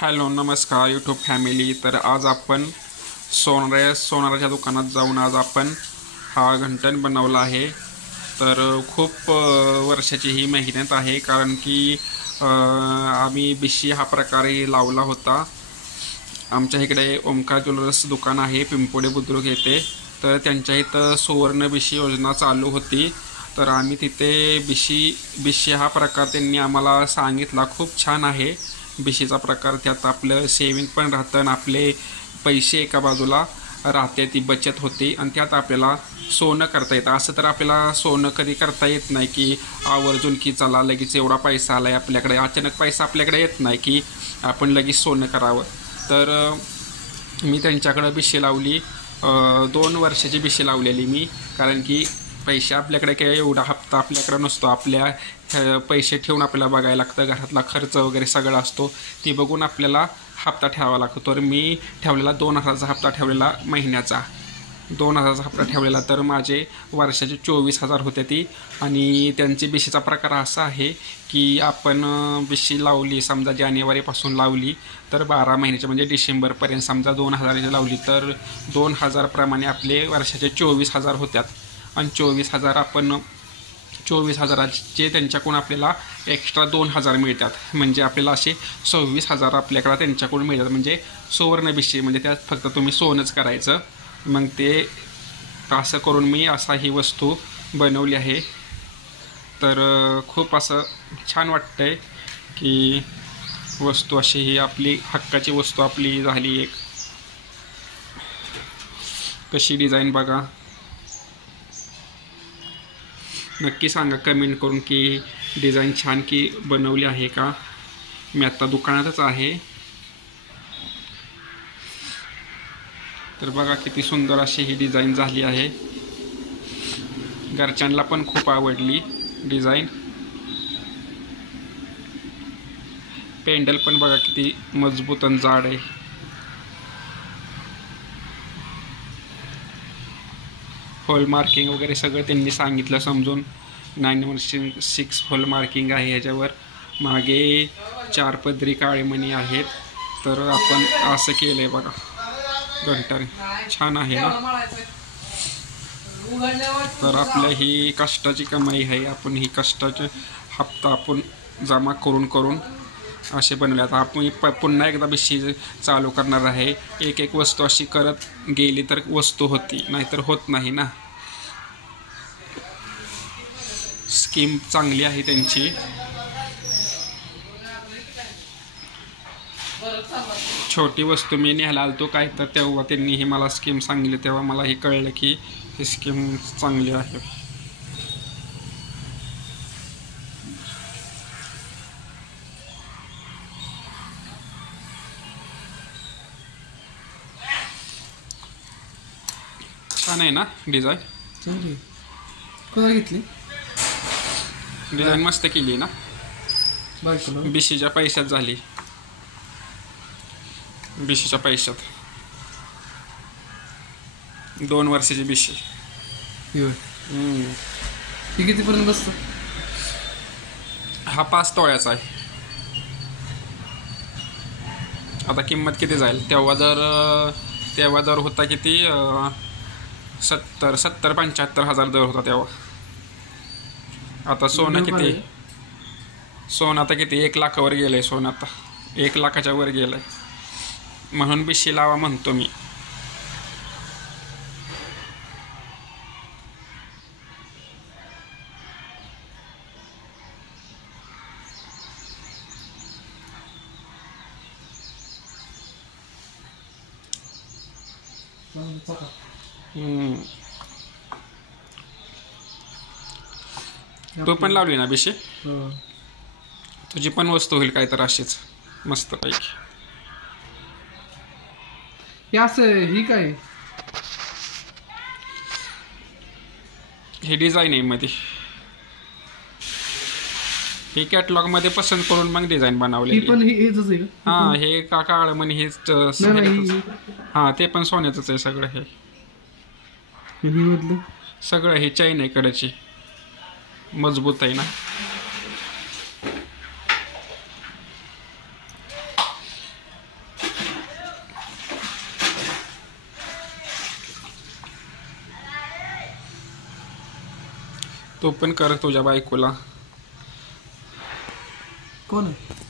Hello नमस्कार YouTube family. तर आज आपण सोनाराच्या दुकानात जाऊन आज आपण हा घंटन बनवला आहे। तर खूप वर्षाची ही मेहनत आहे, कारण की आम्ही बिशी हा प्रकारे लावला होता। आमच्या इकडे ओमकार ज्वेलर्स दुकान आहे पिंपोडे बुद्रुक येथे। तर त्यांच्या इथं सुवर्ण बिशी योजना चालू होती। तर आम्ही तिथे बिशी हा प्रकार त्यांनी आम्हाला सांगितला। खूप छान आहे बिशीचा प्रकार। त्यात आपलं सेविंग पण राहतं आणि आपले पैसे एका बाजूला राहते, ती बचत होते आणि त्यात आपल्याला सोनं करता येतं। असं तर आपल्याला सोनं कधी करता येत नाही की आवर्जून की चला लगेच एवढा पैसा आला आहे आपल्याकडे, अचानक पैसा आपल्याकडे येत नाही की आपण लगेच सोनं करावं। तर मी त्यांच्याकडं बिशी लावली, 2 वर्षाची बिशी लावलेली मी, कारण की पैसे आपल्याकडे काय एवढा हप्ता आपल्याकडे नसतो। आपल्या पैसे ठेवून आपल्याला बघायला लागतं, घरातला खर्च वगैरे सगळा असतो, ती बघून आपल्याला हप्ता ठेवावा लागतो। तर मी ठेवलेला 2000चा हप्ता ठेवलेला, महिन्याचा 2000चा हप्ता ठेवलेला। तर माझे वर्षाचे 24,000 होते ती। आणि त्यांची बिशीचा प्रकार असा आहे की आपण बिशी लावली, समजा जानेवारीपासून लावली तर 12 महिन्याचे म्हणजे डिसेंबरपर्यंत समजा 2000ची लावली तर 2000 प्रमाणे आपले वर्षाचे 24,000 होत्यात। आणि 24,000 आपण 24,000चे त्यांच्याकडून आपल्याला एक्स्ट्रा 2,000 मिळतात, म्हणजे आपल्याला असे 26,000 आपल्याकडे त्यांच्याकडून मिळतात। म्हणजे सुवर्ण बिशी, म्हणजे त्यात फक्त तुम्ही सोनंच करायचं। मग ते असं करून मी असा ही वस्तू बनवली आहे। तर खूप असं छान वाटतंय की वस्तू अशी ही आपली हक्काची वस्तू आपली झाली एक। कशी डिझाईन बघा, नक्की सांगा कमेंट करून की डिझाईन छान की बनवली आहे का। मी आत्ता दुकानातच आहे। तर बघा किती सुंदर अशी ही डिझाईन झाली आहे, घरच्यांना पण खूप आवडली डिझाईन। पेंडल पण बघा किती मजबूत आणि जाड आहे। होल मार्किंग वगैरे सगळं त्यांनी सांगितलं समजून। 916 होल मार्किंग आहे ह्याच्यावर। मागे 4 पदरी काळे मणी आहेत। तर आपण असं केलंय बघा, घंटन छान आहे ना। तर आपल्या ही कष्टाची कमाई आहे, आपण ही कष्टाचे हप्ता आपण जमा करून करून असे बनवले। आता आपण पुन्हा एकदा बिशी चालू करणार आहे। एक एक वस्तू अशी करत गेली तर वस्तू होती, नाहीतर होत नाही ना। स्कीम चांगली आहे त्यांची। छोटी वस्तू मी न्यायला आलतो काय, तर तेव्हा त्यांनी ही मला स्कीम सांगितली, तेव्हा मला हे कळलं की ही स्कीम चांगली आहे। छान आहे ना डिझाईन, कोणाला घेतली डिझाईन मस्त केली ना। बिशीच्या पैशात झाली, बिशीच्या पैशात 2 वर्षाची बिशी। ही कितीपर्यंत बसतो? हा 5 तोळ्याचा आहे। आता किंमत किती जाईल, तेव्हा जर होता किती 70-75 हजार दर होता तेव्हा। आता सोनं किती, सोनं आता किती 1 लाखावर गेलंय सोनं, आता 1 लाखाच्या वर गेलंय। म्हणून बिशी लावा म्हणतो मी। तू पण लावली ना बिशी, तुझी पण वस्तू होईल काय तर अशीच मस्त पैकी। असं ही काय, ही डिझाईन आहे मध्ये, ही कॅटलॉग मध्ये पसंत करून मग डिझाईन बनवली। पण हेच आहे का? हा, हे काळ म्हणे हेच, हा ते पण सोन्याचंच आहे सगळं। हे सगळं हे चैन आहे कडेची, मजबूत आहे ना। तू पण कर तुझ्या बायकोला. कोण आहे?